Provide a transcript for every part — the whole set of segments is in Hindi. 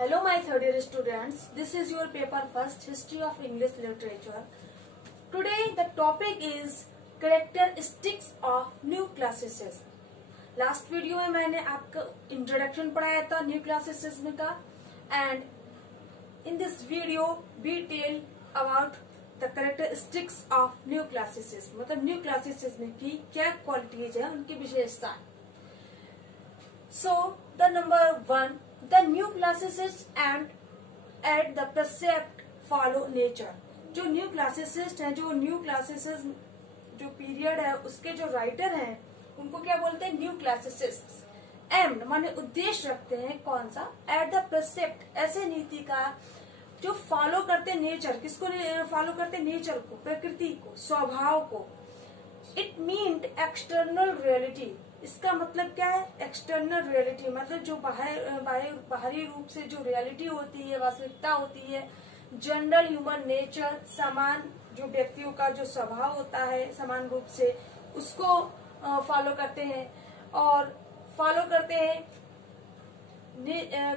Hello my third year students, this is your paper first History of English Literature. Today the topic is characteristics of new classicism. Last video में मैंने आपको इंट्रोडक्शन पढ़ाया था न्यू क्लासिसिज्म का and in this video we tell about the characteristics of new classicism, मतलब न्यू क्लासिसिज्म की क्या क्वालिटीज है, उनकी विशेषता। So the number 1, the new classicists and the precept follow nature। जो न्यू क्लासिसिस्ट हैं, जो न्यू क्लासिसिज्म जो पीरियड है उसके जो राइटर हैं उनको क्या बोलते हैं? New classicist. एम माने उद्देश्य रखते हैं कौन सा? एट द प्रेसेप्ट, ऐसे नीति का जो फॉलो करते नेचर। किसको फॉलो करते? नेचर को, प्रकृति को, स्वभाव को। It meant external reality. इसका मतलब क्या है? एक्सटर्नल रियलिटी मतलब जो बाहरी रूप से जो रियलिटी होती है, वास्तविकता होती है। जनरल ह्यूमन नेचर, समान जो व्यक्तियों का जो स्वभाव होता है समान रूप से, उसको फॉलो करते हैं। और फॉलो करते हैं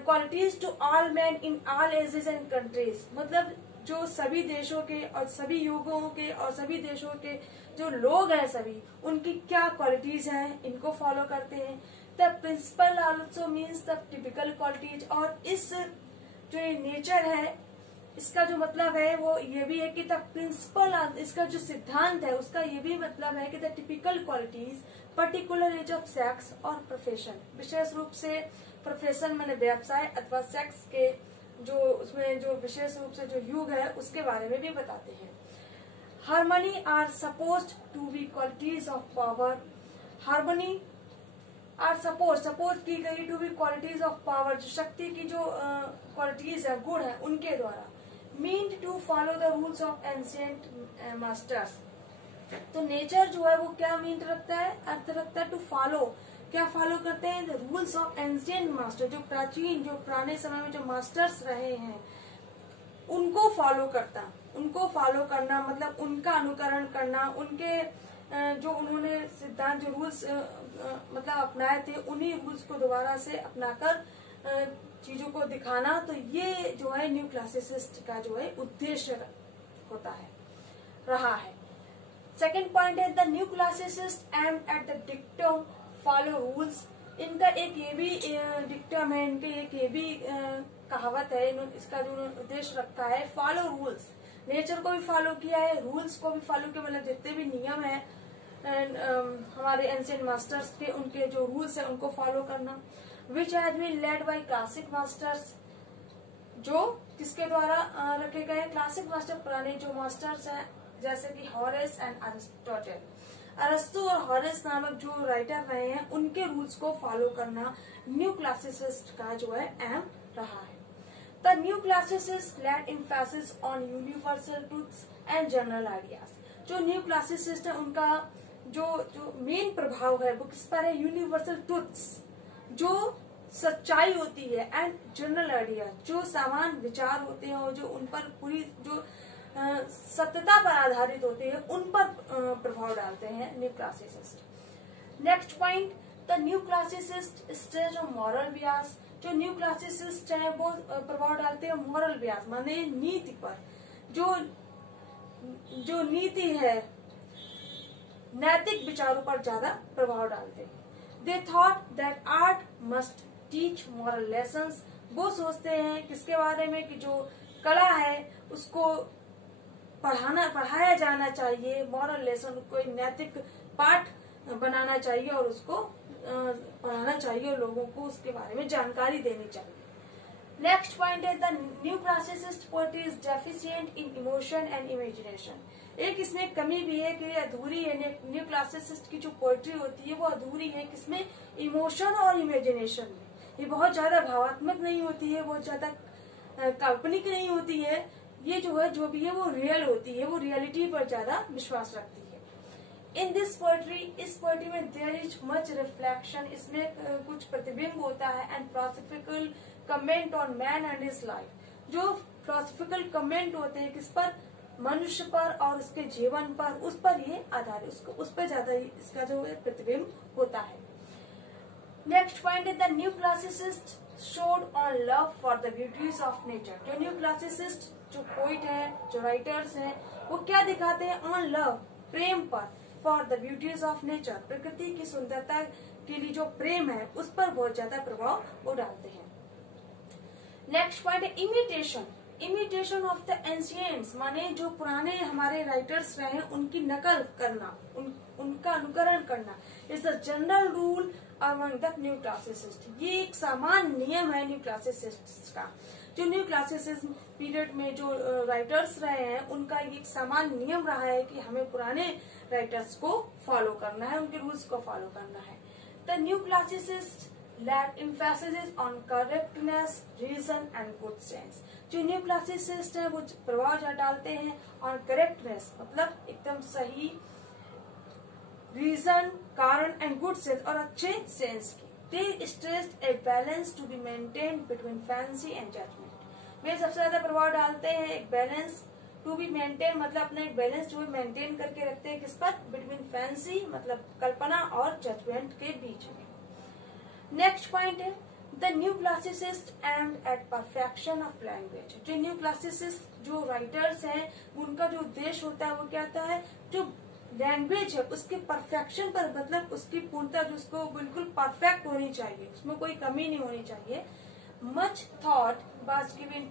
qualities to all man in all ages and countries, मतलब जो सभी देशों के और सभी युगों के और सभी देशों के जो लोग हैं सभी, उनकी क्या क्वालिटीज हैं, इनको फॉलो करते हैं। The principle also means the typical qualities. और इस जो नेचर है इसका जो मतलब है वो ये भी है कि द प्रिंसिपल, इसका जो सिद्धांत है उसका ये भी मतलब है कि the typical qualities particular age of sex और प्रोफेशन, विशेष रूप से प्रोफेशन माने व्यवसाय अथवा सेक्स के जो उसमें जो विशेष रूप से जो युग है उसके बारे में भी बताते हैं। Harmony are supposed to be qualities of power. Harmony are suppose की गई to be qualities of power, जो शक्ति की जो क्वालिटीज है, गुण है, उनके द्वारा। Meant to follow the rules of ancient masters. तो नेचर जो है वो क्या मीन रखता है? अर्थ रखता है टू फॉलो। क्या फॉलो करते हैं? The rules of ancient master, जो प्राचीन जो पुराने समय में जो मास्टर्स रहे हैं उनको फॉलो करना मतलब उनका अनुकरण करना, उनके जो उन्होंने सिद्धांत जो रूल्स मतलब अपनाए थे उन्हीं रूल्स को दोबारा से अपनाकर चीजों को दिखाना। तो ये जो है न्यू क्लासिसिस्ट का जो है उद्देश्य होता है, रहा है। सेकेंड पॉइंट है the new classicist aim at the dictum follow rules. इनका एक ये भी डिक्टम है, इनके एक ये भी कहावत है, इसका जो उद्देश्य रखा है फॉलो रूल्स। नेचर को भी फॉलो किया है, रूल्स को भी फॉलो किया, मतलब जितने भी नियम है हमारे एंशिएंट मास्टर्स के, उनके जो रूल्स है उनको फॉलो करना। Which has been led by classic masters, जो किसके द्वारा रखे गए? क्लासिक मास्टर, पुराने जो मास्टर्स हैं जैसे कि हॉरेस एंड अरिस्टोटल। अरस्तु और हॉरेस नामक जो राइटर रहे हैं उनके रूल्स को फॉलो करना न्यू क्लासिसिस्ट का जो है एम रहा है। The new classicist laid emphasis on universal truths and general ideas. जो न्यू क्लासिसिस्ट है उनका जो मेन प्रभाव है वो किस पर है? यूनिवर्सल ट्रूथ्स, जो सच्चाई होती है, एंड जनरल आइडिया, जो सामान्य विचार होते हैं और जो उन पर पूरी जो सत्यता पर आधारित होते हैं उन पर प्रभाव डालते हैं new classicist. Next point, the new classicist stage of moral Beas. जो न्यू क्लासिसिस्ट है वो प्रभाव डालते हैं मॉरल बियास माने नीति पर। जो नीति है, नैतिक विचारों पर ज्यादा प्रभाव डालते हैं। They thought that art must teach moral lessons. वो सोचते हैं किसके बारे में कि जो कला है उसको पढ़ाया जाना चाहिए, मॉरल लेसन, कोई नैतिक पाठ बनाना चाहिए और उसको पढ़ाना चाहिए, लोगों को उसके बारे में जानकारी देनी चाहिए। नेक्स्ट पॉइंट है the new classicist poetry is deficient in emotion and imagination. एक इसमें कमी भी है कि अधूरी है, न्यू क्लासिसिस्ट की जो पोएट्री होती है वो अधूरी है, किसमें? इमोशन और इमेजिनेशन में। ये बहुत ज्यादा भावात्मक नहीं होती है, बहुत ज्यादा काल्पनिक नहीं होती है। ये जो है जो भी है वो रियल होती है, वो रियलिटी पर ज्यादा विश्वास रखती है। इन दिस पोएट्री, इस पोएट्री में देयर इज मच रिफ्लेक्शन, इसमें कुछ प्रतिबिंब होता है, and philosophical comment on man and his life. जो फिलोसॉफिकल कमेंट होते हैं किस पर? मनुष्य पर और उसके जीवन पर, उस पर ये आधारित, उस पर ज्यादा इसका जो प्रतिबिंब होता है। नेक्स्ट पॉइंट है the new classicist showed on love for the beauties of nature। जो न्यू क्लासिसिस्ट जो पोइट है, जो राइटर्स हैं, वो क्या दिखाते हैं? ऑन लव, प्रेम पर, for the beauties of nature, प्रकृति की सुंदरता के लिए जो प्रेम है उस पर बहुत ज्यादा प्रभाव वो डालते हैं। नेक्स्ट पॉइंट है imitation. Imitation of the ancients, माने जो पुराने हमारे राइटर्स रहे हैं उनकी नकल करना, उनका अनुकरण करना, is the general rule among the new classicist. ये एक सामान्य नियम है न्यू क्लासिसिस्ट का। जो न्यू क्लासिसिज्म पीरियड में जो राइटर्स रहे हैं उनका एक सामान्य नियम रहा है कि हमें पुराने राइटर्स को फॉलो करना है, उनके रूल्स को फॉलो करना है। The new classicist laid emphasis on correctness, reason and good sense। जो न्यू क्लासिसिस्ट है वो प्रभाव ज्यादा डालते हैं और करेक्टनेस मतलब एकदम सही, रीजन कारण एंड गुड सेंस और अच्छे सेंस की। They stressed a balance to be maintained between fancy and judgment। वे सबसे ज्यादा प्रभाव डालते हैं एक बैलेंस टू बी मेंटेन, मतलब अपना एक बैलेंस जो मेंटेन करके रखते हैं किस पर? बिटवीन फैंसी मतलब कल्पना और जजमेंट के बीच में। नेक्स्ट पॉइंट है the new classicist aimed at perfection of language. जो न्यू क्लासिसिस्ट जो राइटर्स हैं उनका जो उद्देश्य होता है वो क्या होता है? जो लैंग्वेज है उसके परफेक्शन पर, मतलब उसकी पूर्णता जो उसको बिल्कुल परफेक्ट होनी चाहिए, उसमें कोई कमी नहीं होनी चाहिए। Much thought was given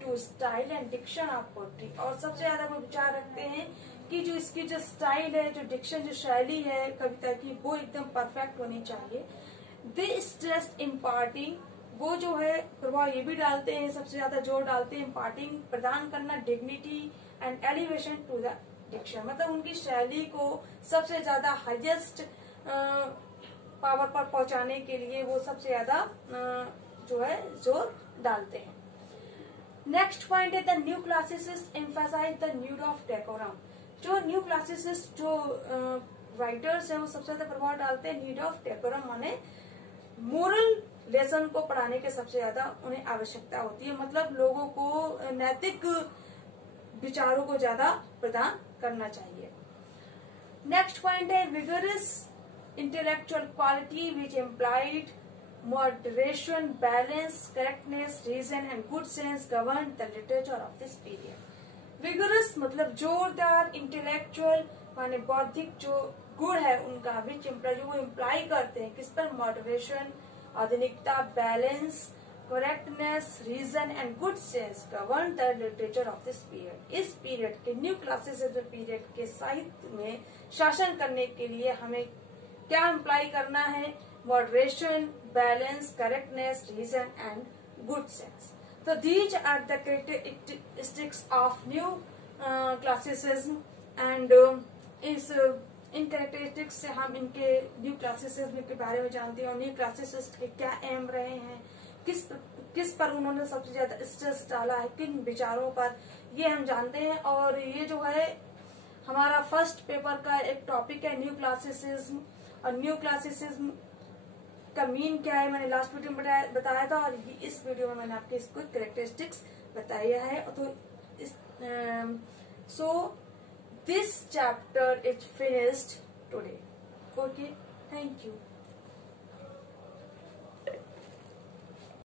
to style and diction of poetry. और सबसे ज्यादा वो विचार रखते हैं कि जो इसकी जो स्टाइल है, जो डिक्शन, जो शैली है कविता की, वो एकदम परफेक्ट होनी चाहिए। दे स्ट्रेस्ड इम्पार्टिंग, वो जो है प्रभाव ये भी डालते हैं, सबसे ज्यादा जोर डालते हैं इम्पार्टिंग प्रदान करना, dignity and elevation to the diction, मतलब उनकी शैली को सबसे ज्यादा हाईएस्ट पावर पर पहुंचाने के लिए वो सबसे ज्यादा जो है जोर डालते हैं। नेक्स्ट पॉइंट है the new classicist emphasise the need of decorum. जो न्यू क्लासिसिस्ट जो राइटर्स हैं वो सबसे ज्यादा प्रभाव डालते हैं नीड ऑफ डेकोरम, माने मोरल लेसन को पढ़ाने के सबसे ज्यादा उन्हें आवश्यकता होती है, मतलब लोगों को नैतिक विचारों को ज्यादा प्रदान करना चाहिए। नेक्स्ट पॉइंट है vigorous intellectual quality which implied moderation, balance, correctness, reason and good sense govern the literature of this period. Vigorous मतलब जोरदार, इंटेलेक्चुअल माने बौद्धिक जो गुण है उनका, विच इम्प्लाई जो वो इम्प्लाई करते हैं किस पर? मॉडरेशन, आधुनिकता, balance, correctness, reason and good sense govern the literature of this period. इस पीरियड के न्यू क्लासिसिज्म पीरियड के साहित्य में शासन करने के लिए हमें क्या इम्प्लाई करना है? Moderation, balance, correctness, reason and good sense. तो these are the characteristics of new classicism and इन कैरेक्टरिस्टिक्स से हम इनके न्यू क्लासिसिज्म के बारे में जानते हैं और न्यू क्लासिसिस्ट के क्या एम रहे हैं, किस पर उन्होंने सबसे ज्यादा स्ट्रेस डाला है, किन विचारों पर, ये हम जानते हैं। और ये जो है हमारा फर्स्ट पेपर का एक टॉपिक है न्यू क्लासिसिज्म, और न्यू क्लासिसिज्म का मीन क्या है मैंने लास्ट वीडियो में बताया था, और इस वीडियो में मैंने आपके इसको कैरेक्टरिस्टिक्स बताया है। तो so this chapter is finished today. Okay, thank you.